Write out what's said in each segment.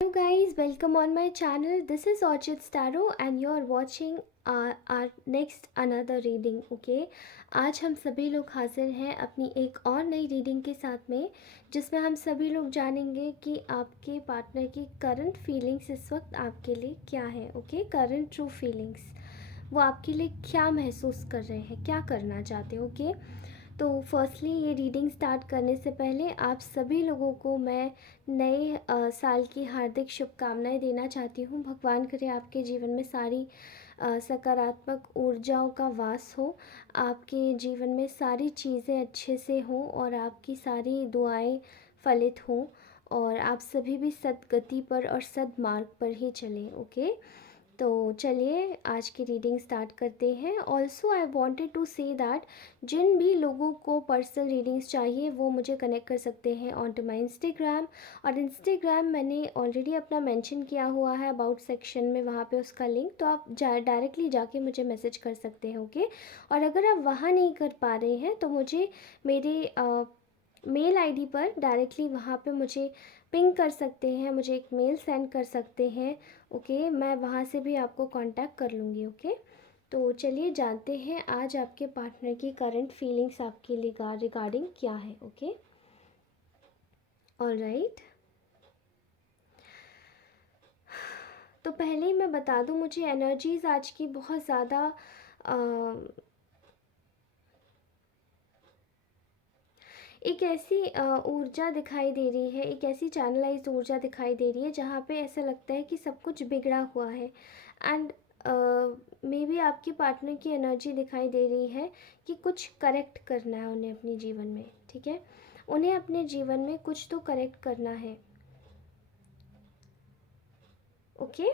Hello guys, welcome on my channel. This is Orchid Starro and you are watching our next another reading. Okay, आज हम सभी लोग हाजिर हैं अपनी एक और नई रीडिंग के साथ में, जिसमें हम सभी लोग जानेंगे कि आपके पार्टनर की करंट फीलिंग्स इस वक्त आपके लिए क्या है. ओके, करंट ट्रू फीलिंग्स, वो आपके लिए क्या महसूस कर रहे हैं, क्या करना चाहते हैं. ओके, तो फर्स्टली ये रीडिंग स्टार्ट करने से पहले आप सभी लोगों को मैं नए साल की हार्दिक शुभकामनाएं देना चाहती हूँ. भगवान करे आपके जीवन में सारी सकारात्मक ऊर्जाओं का वास हो, आपके जीवन में सारी चीज़ें अच्छे से हों और आपकी सारी दुआएं फलित हों और आप सभी भी सद्गति पर और सद्मार्ग पर ही चलें. ओके, तो चलिए आज की रीडिंग स्टार्ट करते हैं. Also I wanted to say that जिन भी लोगों को पर्सनल रीडिंग्स चाहिए वो मुझे कनेक्ट कर सकते हैं ऑन टू माई इंस्टाग्राम. और इंस्टाग्राम मैंने ऑलरेडी अपना मेंशन किया हुआ है अबाउट सेक्शन में, वहाँ पे उसका लिंक, तो आप डायरेक्टली जाके मुझे मैसेज कर सकते हैं. ओके, और अगर आप वहाँ नहीं कर पा रहे हैं तो मुझे मेरे मेल आईडी पर डायरेक्टली वहाँ पे मुझे पिंग कर सकते हैं, मुझे एक मेल सेंड कर सकते हैं. ओके, मैं वहाँ से भी आपको कांटेक्ट कर लूँगी. ओके, तो चलिए जानते हैं आज आपके पार्टनर की करंट फीलिंग्स आपके रिगार्डिंग क्या है. Okay, all right. तो पहले ही मैं बता दूँ, मुझे एनर्जीज़ आज की बहुत ज़्यादा एक ऐसी ऊर्जा दिखाई दे रही है, एक ऐसी चैनलाइज्ड ऊर्जा दिखाई दे रही है जहाँ पे ऐसा लगता है कि सब कुछ बिगड़ा हुआ है. एंड मे बी आपके पार्टनर की एनर्जी दिखाई दे रही है कि कुछ करेक्ट करना है उन्हें अपने जीवन में. ठीक है, उन्हें अपने जीवन में कुछ तो करेक्ट करना है. ओके,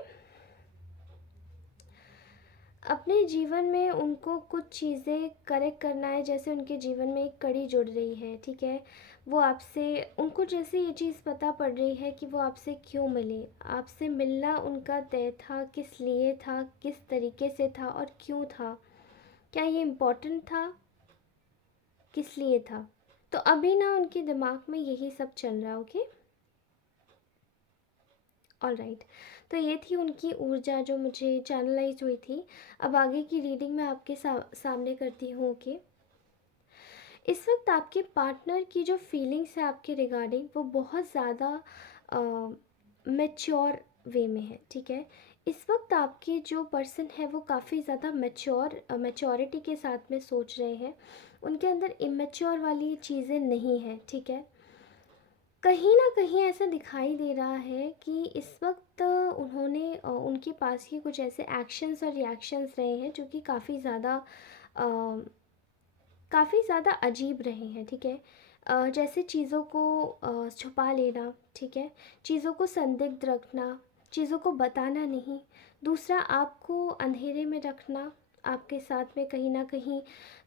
अपने जीवन में उनको कुछ चीज़ें करेक्ट करना है, जैसे उनके जीवन में एक कड़ी जुड़ रही है. ठीक है, वो आपसे, उनको जैसे ये चीज़ पता पड़ रही है कि वो आपसे क्यों मिले, आपसे मिलना उनका तय था, किस लिए था, किस तरीके से था और क्यों था, क्या ये इम्पोर्टेंट था, किस लिए था. तो अभी ना उनके दिमाग में यही सब चल रहा है. Okay, all right. तो ये थी उनकी ऊर्जा जो मुझे चैनलाइज हुई थी. अब आगे की रीडिंग मैं आपके सामने करती हूँ. ओके, इस वक्त आपके पार्टनर की जो फीलिंग्स है आपके रिगार्डिंग, वो बहुत ज़्यादा मैच्योर वे में है. ठीक है, इस वक्त आपके जो पर्सन है वो काफ़ी ज़्यादा मैच्योरिटी के साथ में सोच रहे हैं. उनके अंदर इमेच्योर वाली चीज़ें नहीं हैं. ठीक है, कहीं ना कहीं ऐसा दिखाई दे रहा है कि इस वक्त उन्होंने उनके पास ही कुछ ऐसे एक्शंस और रिएक्शंस रहे हैं जो कि काफ़ी ज़्यादा अजीब रहे हैं. ठीक है, जैसे चीज़ों को छुपा लेना. ठीक है, चीज़ों को संदिग्ध रखना, चीज़ों को बताना नहीं, दूसरा आपको अंधेरे में रखना, आपके साथ में कहीं ना कहीं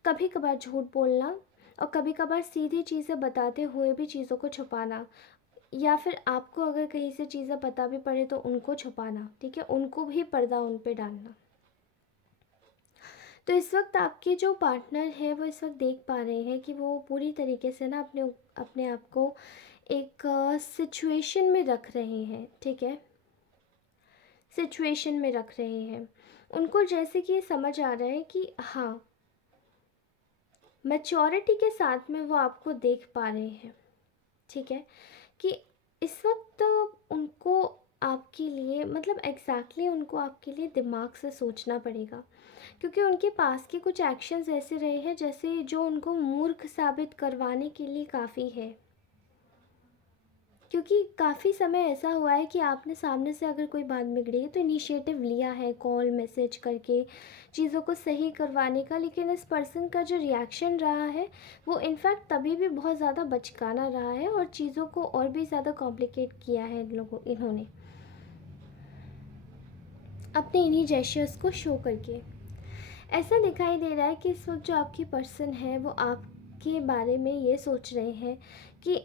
कभी कभार झूठ बोलना और कभी कभार सीधी चीज़ें बताते हुए भी चीज़ों को छुपाना, या फिर आपको अगर कहीं से चीज़ें पता भी पड़े तो उनको छुपाना. ठीक है, उनको भी पर्दा उन पे डालना. तो इस वक्त आपके जो पार्टनर है वो इस वक्त देख पा रहे हैं कि वो पूरी तरीके से ना अपने अपने आप को एक सिचुएशन में रख रहे हैं. ठीक है, सिचुएशन में रख रहे हैं. उनको जैसे कि ये समझ आ रहा है कि हाँ, मैच्योरिटी के साथ में वो आपको देख पा रहे हैं. ठीक है, कि इस वक्त उनको आपके लिए, मतलब एग्जैक्टली उनको आपके लिए दिमाग से सोचना पड़ेगा, क्योंकि उनके पास के कुछ एक्शंस ऐसे रहे हैं जैसे जो उनको मूर्ख साबित करवाने के लिए काफ़ी है. क्योंकि काफ़ी समय ऐसा हुआ है कि आपने सामने से अगर कोई बात बिगड़ी है तो इनिशिएटिव लिया है कॉल मैसेज करके चीज़ों को सही करवाने का, लेकिन इस पर्सन का जो रिएक्शन रहा है वो इनफैक्ट तभी भी बहुत ज़्यादा बचकाना रहा है और चीज़ों को और भी ज़्यादा कॉम्प्लिकेट किया है इन्होंने अपने इन्हीं जेस्चर्स को शो करके. ऐसा दिखाई दे रहा है कि इस वक्त जो आपकी पर्सन है वो आपके बारे में ये सोच रहे हैं कि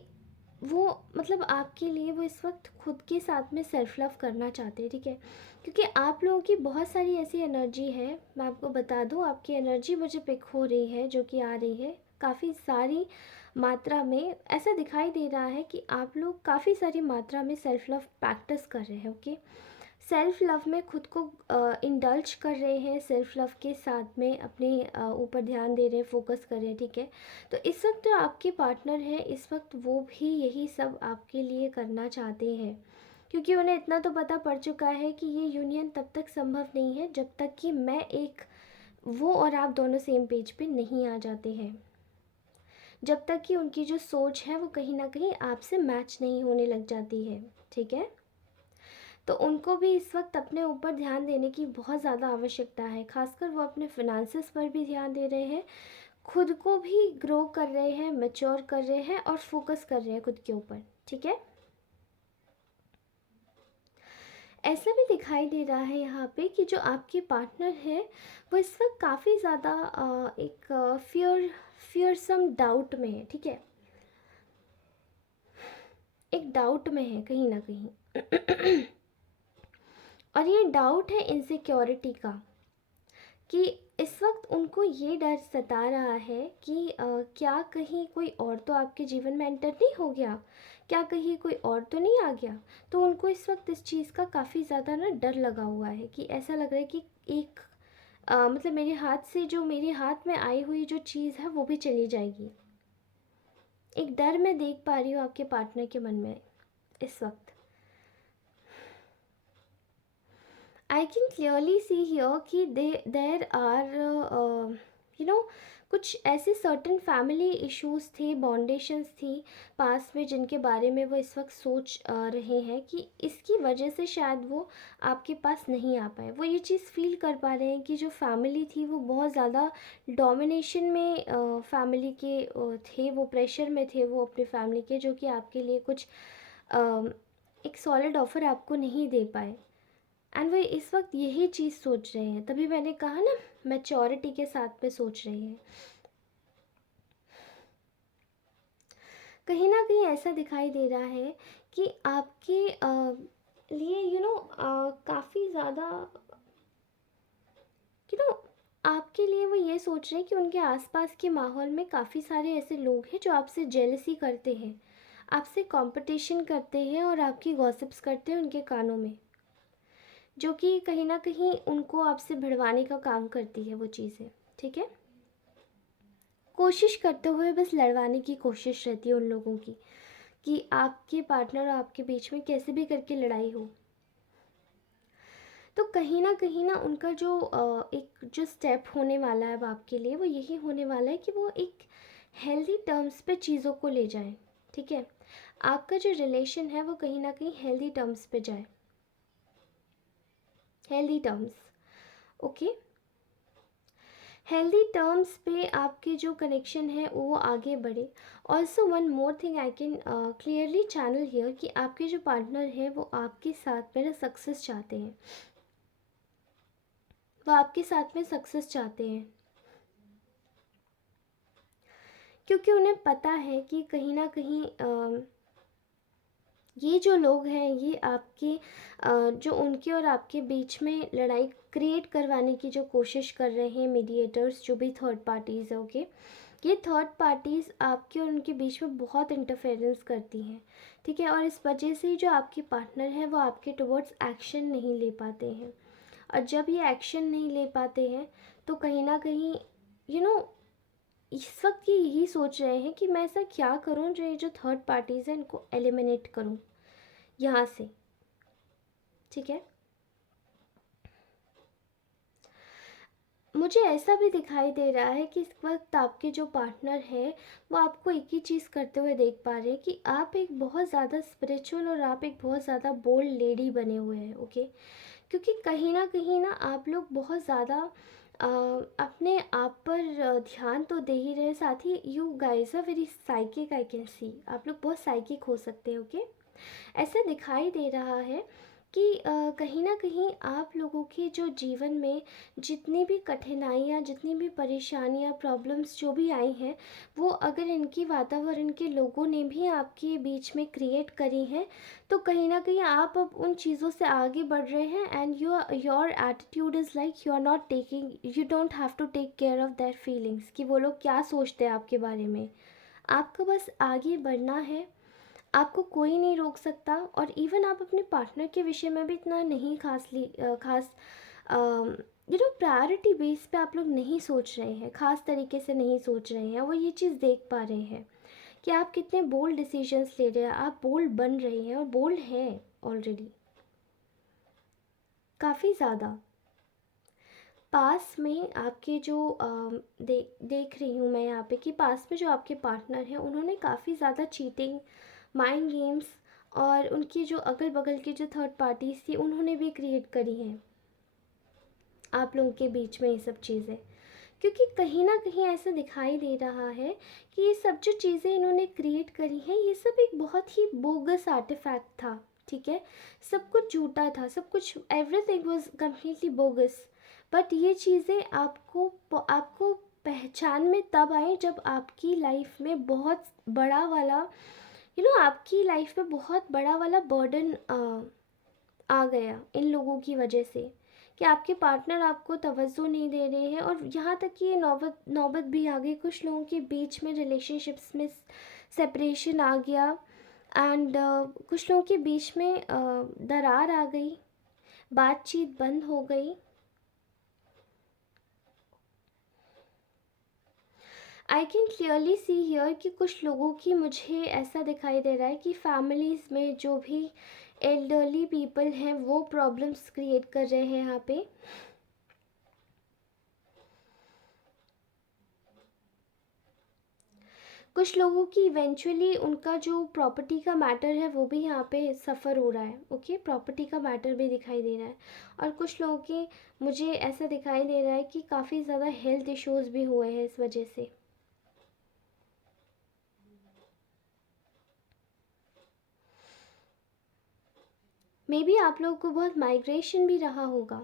वो, मतलब आपके लिए वो इस वक्त खुद के साथ में सेल्फ लव करना चाहते हैं. ठीक है, क्योंकि आप लोगों की बहुत सारी ऐसी एनर्जी है, मैं आपको बता दूं, आपकी एनर्जी मुझे पिक हो रही है जो कि आ रही है काफ़ी सारी मात्रा में ऐसा दिखाई दे रहा है कि आप लोग काफ़ी सारी मात्रा में सेल्फ़ लव प्रैक्टिस कर रहे हैं। ओके, सेल्फ़ लव में खुद को इंडल्ज कर रहे हैं, सेल्फ़ लव के साथ में अपने ऊपर ध्यान दे रहे हैं, फोकस कर रहे हैं। ठीक है, तो इस वक्त जो आपके पार्टनर हैं, इस वक्त वो भी यही सब आपके लिए करना चाहते हैं, क्योंकि उन्हें इतना तो पता पड़ चुका है कि ये यूनियन तब तक संभव नहीं है जब तक कि वो और आप दोनों सेम पेज पे नहीं आ जाते हैं, जब तक कि उनकी जो सोच है वो कहीं ना कहीं आपसे मैच नहीं होने लग जाती है। ठीक है, तो उनको भी इस वक्त अपने ऊपर ध्यान देने की बहुत ज़्यादा आवश्यकता है, खासकर वो अपने फिनेंसेस पर भी ध्यान दे रहे हैं, खुद को भी ग्रो कर रहे हैं, मैच्योर कर रहे हैं और फोकस कर रहे हैं खुद के ऊपर। ठीक है, ऐसा भी दिखाई दे रहा है यहाँ पे कि जो आपके पार्टनर है वो इस वक्त काफ़ी ज़्यादा एक फियरसम डाउट में है। ठीक है, एक डाउट में है कहीं ना कहीं और ये डाउट है इनसिक्योरिटी का, कि इस वक्त उनको ये डर सता रहा है कि क्या कहीं कोई और तो आपके जीवन में एंटर नहीं हो गया, क्या कहीं कोई और तो नहीं आ गया। तो उनको इस वक्त इस चीज़ का काफ़ी ज़्यादा ना डर लगा हुआ है, कि ऐसा लग रहा है कि एक मतलब मेरे हाथ से जो मेरे हाथ में आई हुई जो चीज़ है वो भी चली जाएगी। एक डर मैं देख पा रही हूँ आपके पार्टनर के मन में इस वक्त। I can clearly see here कि देर आर कुछ ऐसे सर्टन फैमिली इश्यूज थे, बाउंडेशंस थी पास में, जिनके बारे में वो इस वक्त सोच रहे हैं कि इसकी वजह से शायद वो आपके पास नहीं आ पाए। वो ये चीज़ फील कर पा रहे हैं कि जो फैमिली थी वो बहुत ज़्यादा डोमिनेशन में फैमिली के थे, वो प्रेशर में थे वो अपने फैमिली के, जो कि आपके लिए कुछ एक सॉलिड ऑफर आपको नहीं दे पाए। एंड वो इस वक्त यही चीज़ सोच रहे हैं, तभी मैंने कहा ना मैच्योरिटी के साथ में सोच रहे हैं। कहीं ना कहीं ऐसा दिखाई दे रहा है कि आपके लिए काफ़ी ज़्यादा यू नो आपके लिए वो ये सोच रहे हैं कि उनके आसपास के माहौल में काफ़ी सारे ऐसे लोग हैं जो आपसे जेलसी करते हैं, आपसे कंपटीशन करते हैं और आपकी गॉसिप्स करते हैं उनके कानों में, जो कि कहीं ना कहीं उनको आपसे भिड़वाने का काम करती है वो चीज़ें। ठीक है, कोशिश करते हुए बस लड़वाने की कोशिश रहती है उन लोगों की, कि आपके पार्टनर और आपके बीच में कैसे भी करके लड़ाई हो। तो कहीं ना उनका जो एक जो स्टेप होने वाला है अब आपके लिए, वो यही होने वाला है कि वो एक हेल्दी टर्म्स पे चीज़ों को ले जाएं। ठीक है, आपका जो रिलेशन है वो कहीं ना कहीं हेल्दी टर्म्स पे जाए, healthy terms. Okay, healthy terms पे आपके जो कनेक्शन है वो आगे बढ़े। Also one more thing I can clearly channel here कि आपके जो पार्टनर हैं वो आपके साथ में ना सक्सेस चाहते हैं, वो आपके साथ में सक्सेस चाहते हैं, क्योंकि उन्हें पता है कि कहीं ना कहीं ये जो लोग हैं ये आपके जो उनके और आपके बीच में लड़ाई क्रिएट करवाने की जो कोशिश कर रहे हैं, मीडिएटर्स जो भी थर्ड पार्टीज़ है। ओके, ये थर्ड पार्टीज़ आपके और उनके बीच में बहुत इंटरफेरेंस करती हैं। ठीक है, और इस वजह से ही जो आपके पार्टनर हैं वो आपके टुवर्ड्स एक्शन नहीं ले पाते हैं, और जब ये एक्शन नहीं ले पाते हैं तो कहीं ना कहीं यू नो इस वक्त ये यही सोच रहे हैं कि मैं ऐसा क्या करूं जो ये जो थर्ड पार्टीज़ हैं इनको एलिमिनेट करूं यहाँ से। ठीक है, मुझे ऐसा भी दिखाई दे रहा है कि इस वक्त आपके जो पार्टनर है वो आपको एक ही चीज़ करते हुए देख पा रहे हैं, कि आप एक बहुत ज़्यादा स्पिरिचुअल और आप एक बहुत ज़्यादा बोल्ड लेडी बने हुए हैं। ओके, क्योंकि कहीं ना आप लोग बहुत ज़्यादा अपने आप पर ध्यान तो दे ही रहे, साथ ही you guys are very psychic, I can see आप लोग बहुत साइकिक हो सकते हैं। ओके, ऐसा दिखाई दे रहा है कि कहीं ना कहीं आप लोगों के जो जीवन में जितनी भी कठिनाइयाँ, जितनी भी परेशानियाँ, प्रॉब्लम्स जो भी आई हैं, वो अगर इनकी वातावरण के लोगों ने भी आपके बीच में क्रिएट करी हैं, तो कहीं ना कहीं आप अब उन चीज़ों से आगे बढ़ रहे हैं। And your attitude is like you are not taking, you don't have to take care of their feelings, कि वो लोग क्या सोचते हैं आपके बारे में, आपको बस आगे बढ़ना है, आपको कोई नहीं रोक सकता। और इवन आप अपने पार्टनर के विषय में भी इतना नहीं खास प्रायोरिटी बेस पे आप लोग नहीं सोच रहे हैं, ख़ास तरीके से नहीं सोच रहे हैं। वो ये चीज़ देख पा रहे हैं कि आप कितने बोल्ड डिसीजंस ले रहे हैं, आप बोल्ड बन रहे हैं और बोल्ड हैं ऑलरेडी काफ़ी ज़्यादा। पास में आपके जो देख रही हूँ मैं यहाँ पे कि पास में जो आपके पार्टनर हैं उन्होंने काफ़ी ज़्यादा चीटिंग, माइंड गेम्स और उनकी जो अगल बगल की जो थर्ड पार्टीज़ थी उन्होंने भी क्रिएट करी हैं आप लोगों के बीच में ये सब चीज़ें। क्योंकि कहीं ना कहीं ऐसा दिखाई दे रहा है कि ये सब जो चीज़ें इन्होंने क्रिएट करी हैं ये सब एक बहुत ही बोगस आर्टिफैक्ट था। ठीक है, सब कुछ झूठा था, सब कुछ everything was completely bogus. But ये चीज़ें आपको पहचान में तब आई जब आपकी लाइफ में बहुत बड़ा वाला आपकी लाइफ में बहुत बड़ा वाला बर्डन आ गया इन लोगों की वजह से कि आपके पार्टनर आपको तवज्जो नहीं दे रहे हैं। और यहाँ तक कि ये नौबत नौबत भी आ गई, कुछ लोगों के बीच में रिलेशनशिप्स में सेपरेशन आ गया। एंड कुछ लोगों के बीच में दरार आ गई, बातचीत बंद हो गई। I can clearly see here कि कुछ लोगों की, मुझे ऐसा दिखाई दे रहा है कि फैमिलीज़ में जो भी एल्डरली पीपल हैं वो प्रॉब्लम्स क्रिएट कर रहे हैं यहाँ पे। कुछ लोगों की इवेंचुअली उनका जो प्रॉपर्टी का मैटर है वो भी यहाँ पे सफ़र हो रहा है। ओके, प्रॉपर्टी का मैटर भी दिखाई दे रहा है। और कुछ लोगों के, मुझे ऐसा दिखाई दे रहा है कि काफ़ी ज़्यादा हेल्थ इश्यूज़ भी हुए हैं इस वजह से। मे बी आप लोगों को बहुत माइग्रेशन भी रहा होगा,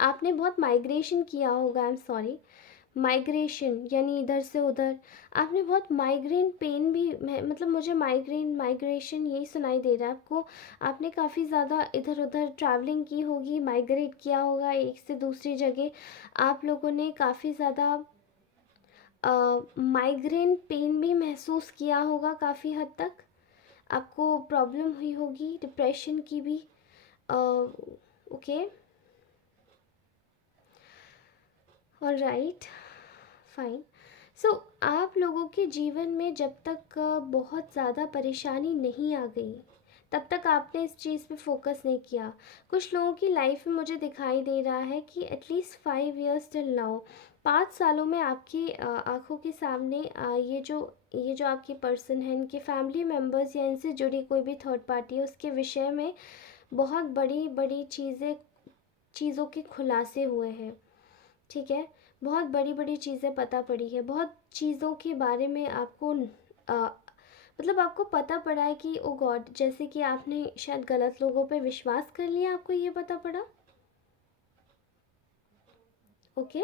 आपने बहुत माइग्रेशन किया होगा। आई एम सॉरी, माइग्रेशन यानी इधर से उधर। आपने बहुत माइग्रेन पेन भी, मतलब मुझे माइग्रेशन यही सुनाई दे रहा है आपको। आपने काफ़ी ज़्यादा इधर उधर ट्रैवलिंग की होगी, माइग्रेट किया होगा एक से दूसरी जगह। आप लोगों ने काफ़ी ज़्यादा माइग्रेन पेन भी महसूस किया होगा काफ़ी हद तक। आपको प्रॉब्लम हुई होगी डिप्रेशन की भी। Okay, alright, fine. सो आप लोगों के जीवन में जब तक बहुत ज़्यादा परेशानी नहीं आ गई तब तक आपने इस चीज़ पे फोकस नहीं किया। कुछ लोगों की लाइफ में मुझे दिखाई दे रहा है कि एटलीस्ट 5 years टिल नाउ, 5 सालों में आपकी आंखों के सामने ये जो आपकी पर्सन है, इनके फैमिली मेम्बर्स या इनसे जुड़ी कोई भी थर्ड पार्टी है उसके विषय में बहुत बड़ी बड़ी चीज़ों के खुलासे हुए हैं। ठीक है, बहुत बड़ी बड़ी चीज़ें पता पड़ी है, बहुत चीज़ों के बारे में आपको मतलब आपको पता पड़ा है कि ओ गॉड, जैसे कि आपने शायद गलत लोगों पे विश्वास कर लिया, आपको ये पता पड़ा। ओके,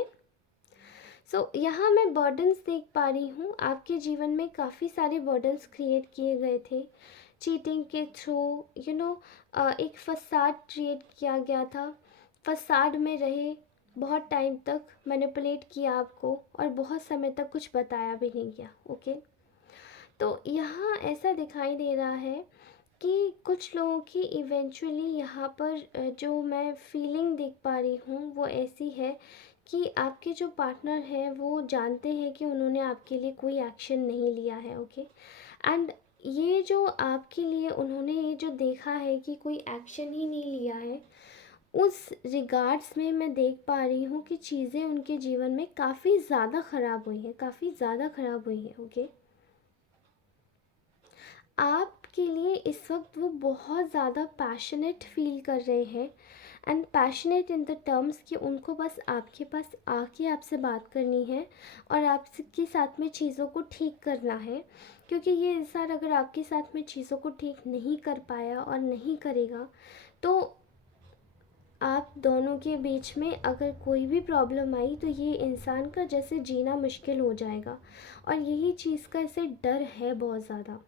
सो यहाँ मैं बर्डन्स देख पा रही हूँ आपके जीवन में, काफ़ी सारे बर्डन्स क्रिएट किए गए थे चीटिंग के थ्रू। एक फसाड क्रिएट किया गया था, फसाड में रहे बहुत टाइम तक, मैनिपुलेट किया आपको और बहुत समय तक कुछ बताया भी नहीं गया। ओके, तो यहाँ ऐसा दिखाई दे रहा है कि कुछ लोगों की इवेंचुअली यहाँ पर जो मैं फीलिंग देख पा रही हूँ वो ऐसी है कि आपके जो पार्टनर हैं वो जानते हैं कि उन्होंने आपके लिए कोई एक्शन नहीं लिया है। ओके, एंड ये जो आपके लिए उन्होंने ये जो देखा है कि कोई एक्शन ही नहीं लिया है, उस रिगार्ड्स में मैं देख पा रही हूँ कि चीज़ें उनके जीवन में काफ़ी ज़्यादा ख़राब हुई हैं, काफ़ी ज़्यादा ख़राब हुई हैं। ओके, आपके लिए इस वक्त वो बहुत ज़्यादा पैशनेट फील कर रहे हैं, and passionate in the terms कि उनको बस आपके पास आके आपसे बात करनी है और आपके साथ में चीज़ों को ठीक करना है। क्योंकि ये इंसान अगर आपके साथ में चीज़ों को ठीक नहीं कर पाया और नहीं करेगा तो आप दोनों के बीच में अगर कोई भी प्रॉब्लम आई तो ये इंसान का जैसे जीना मुश्किल हो जाएगा। और यही चीज़ का इसे डर है बहुत ज़्यादा।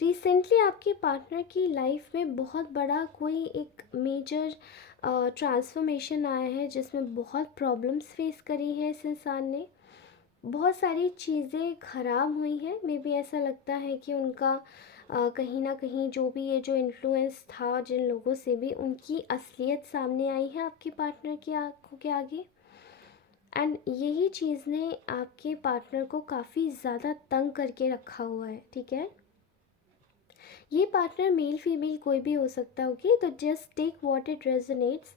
रिसेंटली आपके पार्टनर की लाइफ में बहुत बड़ा कोई एक मेजर ट्रांसफॉर्मेशन आया है जिसमें बहुत प्रॉब्लम्स फेस करी है इस इंसान ने। बहुत सारी चीज़ें ख़राब हुई हैं। मे बी ऐसा लगता है कि उनका कहीं न कहीं जो भी ये जो इन्फ्लुएंस था जिन लोगों से भी, उनकी असलियत सामने आई है आपके पार्टनर की आँखों के आगे। एंड यही चीज़ ने आपके पार्टनर को काफ़ी ज़्यादा तंग करके रखा हुआ है, ठीक है। ये पार्टनर मेल फीमेल कोई भी हो सकता है, ओके। तो just take what it resonates.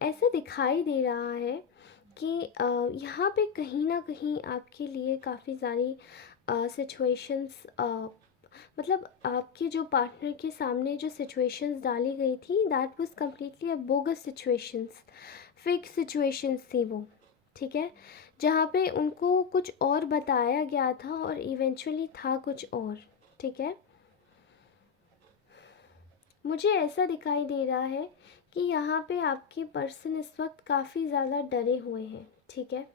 ऐसा दिखाई दे रहा है कि यहाँ पे कहीं ना कहीं आपके लिए काफ़ी सारी सिचुएशंस, मतलब आपके जो पार्टनर के सामने जो सिचुएशंस डाली गई थी, that was completely a bogus situations, fake situations थी वो, ठीक है। जहाँ पे उनको कुछ और बताया गया था और इवेंचुअली था कुछ और, ठीक है। मुझे ऐसा दिखाई दे रहा है कि यहाँ पे आपके पर्सन इस वक्त काफ़ी ज़्यादा डरे हुए हैं, ठीक है।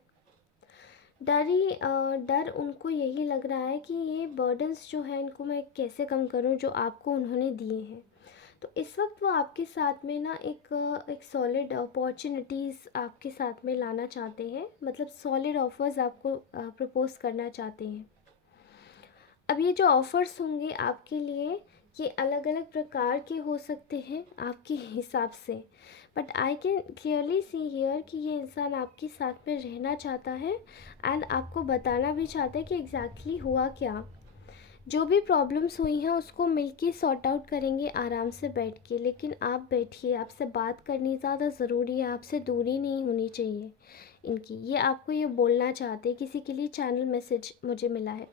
डर उनको यही लग रहा है कि ये बर्डन्स जो है इनको मैं कैसे कम करूँ जो आपको उन्होंने दिए हैं। तो इस वक्त वो आपके साथ में ना एक सॉलिड अपॉर्चुनिटीज़ आपके साथ में लाना चाहते हैं, मतलब सॉलिड ऑफर्स आपको प्रपोज करना चाहते हैं। अब ये जो ऑफ़र्स होंगे आपके लिए, ये अलग अलग प्रकार के हो सकते हैं आपके हिसाब से, but I can clearly see here कि ये इंसान आपके साथ में रहना चाहता है एंड आपको बताना भी चाहता है कि एग्जैक्टली हुआ क्या। जो भी प्रॉब्लम्स हुई हैं उसको मिलके सॉर्ट आउट करेंगे आराम से बैठ के, लेकिन आप बैठिए, आपसे बात करनी ज़्यादा ज़रूरी है, आपसे दूरी नहीं होनी चाहिए इनकी। ये आपको ये बोलना चाहते हैं, किसी के लिए चैनल मैसेज मुझे मिला है।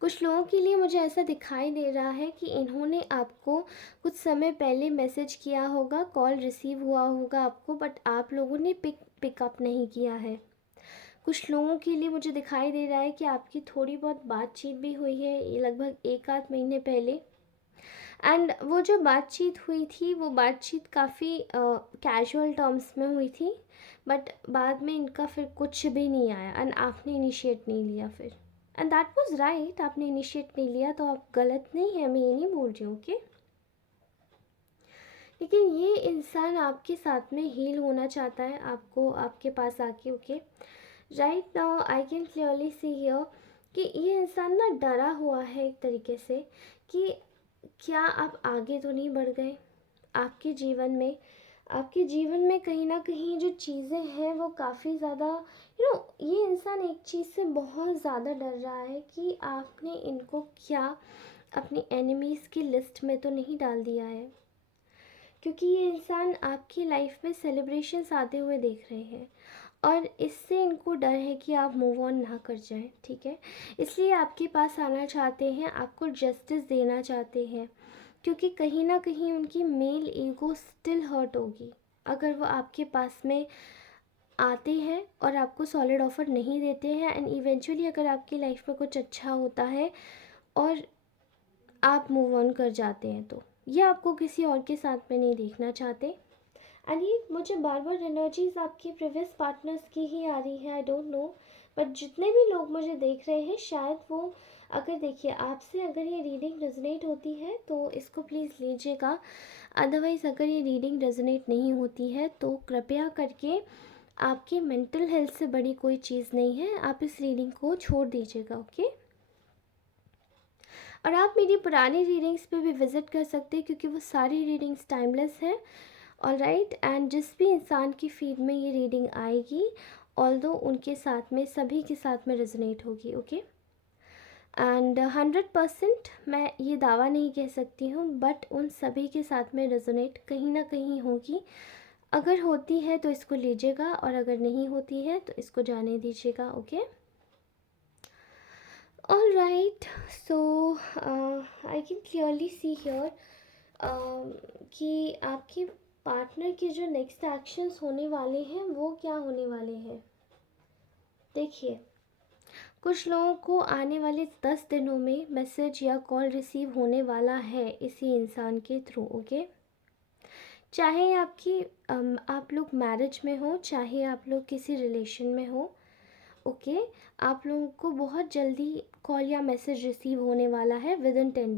कुछ लोगों के लिए मुझे ऐसा दिखाई दे रहा है कि इन्होंने आपको कुछ समय पहले मैसेज किया होगा, कॉल रिसीव हुआ होगा आपको, बट आप लोगों ने पिकअप नहीं किया है। कुछ लोगों के लिए मुझे दिखाई दे रहा है कि आपकी थोड़ी बहुत बातचीत भी हुई है, ये लगभग 1 आध महीने पहले। एंड वो जो बातचीत हुई थी वो बातचीत काफ़ी कैजुअल टर्म्स में हुई थी, बट बाद में इनका फिर कुछ भी नहीं आया एंड आपने इनिशिएट नहीं लिया फिर। एंड दैट वाज राइट, आपने इनिशिएट नहीं लिया तो आप गलत नहीं है, मैं ये नहीं बोल रही हूँ, ओके। लेकिन ये इंसान आपके साथ में हील होना चाहता है, आपको आपके पास आके, okay. Right now I can clearly see here कि ये इंसान ना डरा हुआ है एक तरीके से कि क्या आप आगे तो नहीं बढ़ गए आपके जीवन में। आपके जीवन में कहीं ना कहीं जो चीज़ें हैं वो काफ़ी ज़्यादा, ये इंसान एक चीज़ से बहुत ज़्यादा डर रहा है कि आपने इनको क्या अपनी एनिमीज़ की लिस्ट में तो नहीं डाल दिया है, क्योंकि ये इंसान आपकी लाइफ में सेलिब्रेशंस आते हुए देख रहे हैं और इससे इनको डर है कि आप मूव ऑन ना कर जाएं, ठीक है। इसलिए आपके पास आना चाहते हैं, आपको जस्टिस देना चाहते हैं, क्योंकि कहीं ना कहीं उनकी मेल ईगो स्टिल हर्ट होगी अगर वो आपके पास में आते हैं और आपको सॉलिड ऑफ़र नहीं देते हैं। एंड इवेंचुअली अगर आपकी लाइफ में कुछ अच्छा होता है और आप मूव ऑन कर जाते हैं, तो ये आपको किसी और के साथ में नहीं देखना चाहते। एंड ये मुझे बार बार एनर्जीज आपके प्रीवियस पार्टनर्स की ही आ रही है, आई डोंट नो, बट जितने भी लोग मुझे देख रहे हैं शायद वो, अगर देखिए आपसे अगर ये रीडिंग रेजोनेट होती है तो इसको प्लीज़ लीजिएगा, अदरवाइज़ अगर ये रीडिंग रेजोनेट नहीं होती है तो कृपया करके, आपकी मेंटल हेल्थ से बड़ी कोई चीज़ नहीं है, आप इस रीडिंग को छोड़ दीजिएगा, ओके। और आप मेरी पुरानी रीडिंग्स पे भी विज़िट कर सकते हैं क्योंकि वो सारी रीडिंग्स टाइमलेस हैं, ऑलराइट। एंड जिस भी इंसान की फीड में ये रीडिंग आएगी, ऑल्दो उनके साथ में, सभी के साथ में रेजोनेट होगी, ओके। एंड 100% मैं ये दावा नहीं कह सकती हूँ, बट उन सभी के साथ में रेजोनेट कहीं ना कहीं होगी। अगर होती है तो इसको लीजिएगा और अगर नहीं होती है तो इसको जाने दीजिएगा, okay. All right, so I can clearly see here कि आपके पार्टनर के जो नेक्स्ट एक्शंस होने वाले हैं वो क्या होने वाले हैं। देखिए, कुछ लोगों को आने वाले 10 दिनों में मैसेज या कॉल रिसीव होने वाला है इसी इंसान के थ्रू, ओके। चाहे आप लोग मैरिज में हो, चाहे आप लोग किसी रिलेशन में हो, ओके। आप लोगों को बहुत जल्दी कॉल या मैसेज रिसीव होने वाला है with in 10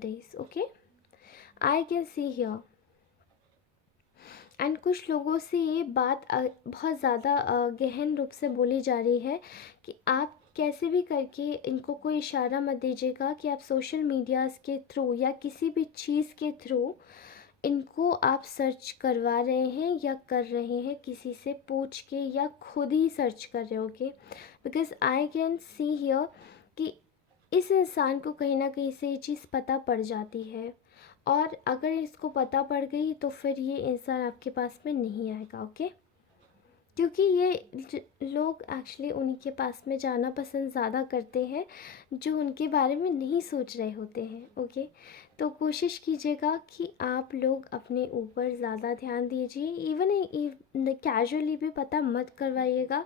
days, okay. I can see here and कुछ लोगों से ये बात बहुत ज़्यादा गहन रूप से बोली जा रही है कि आप कैसे भी करके इनको कोई इशारा मत दीजिएगा कि आप सोशल मीडियाज़ के थ्रू या किसी भी चीज़ के थ्रू इनको आप सर्च करवा रहे हैं या कर रहे हैं, किसी से पूछ के या खुद ही सर्च कर रहे हो। Okay, because I can see here कि इस इंसान को कहीं ना कहीं से ये चीज़ पता पड़ जाती है, और अगर इसको पता पड़ गई तो फिर ये इंसान आपके पास में नहीं आएगा। ओके, क्योंकि ये लोग एक्चुअली उन्हीं के पास में जाना पसंद ज़्यादा करते हैं जो उनके बारे में नहीं सोच रहे होते हैं। ओके, तो कोशिश कीजिएगा कि आप लोग अपने ऊपर ज़्यादा ध्यान दीजिए, इवन कैजुअली भी पता मत करवाइएगा,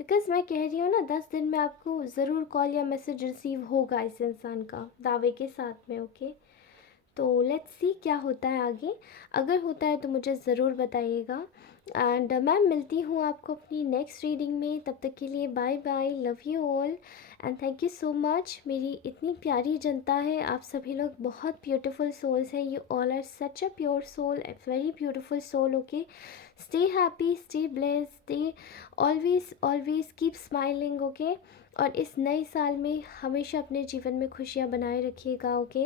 बिकॉज़ मैं कह रही हूँ ना 10 दिन में आपको ज़रूर कॉल या मैसेज रिसीव होगा इस इंसान का, दावे के साथ में। ओके, तो लेट्स सी क्या होता है आगे। अगर होता है तो मुझे ज़रूर बताइएगा। एंड मैम मिलती हूँ आपको अपनी नेक्स्ट रीडिंग में, तब तक के लिए bye bye, love you all and thank you so much. मेरी इतनी प्यारी जनता है, आप सभी लोग बहुत ब्यूटीफुल सोल्स हैं, you all are such a pure soul, a very beautiful soul. Okay, stay happy, stay blessed, stay always always keep smiling. Okay, और इस नए साल में हमेशा अपने जीवन में खुशियाँ बनाए रखिएगा। ओके,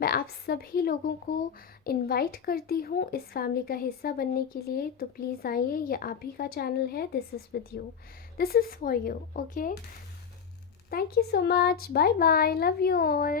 मैं आप सभी लोगों को इनवाइट करती हूँ इस फैमिली का हिस्सा बनने के लिए, तो प्लीज़ आइए, ये आप ही का चैनल है, this is with you, this is for you. Okay, thank you so much, bye bye, love you all.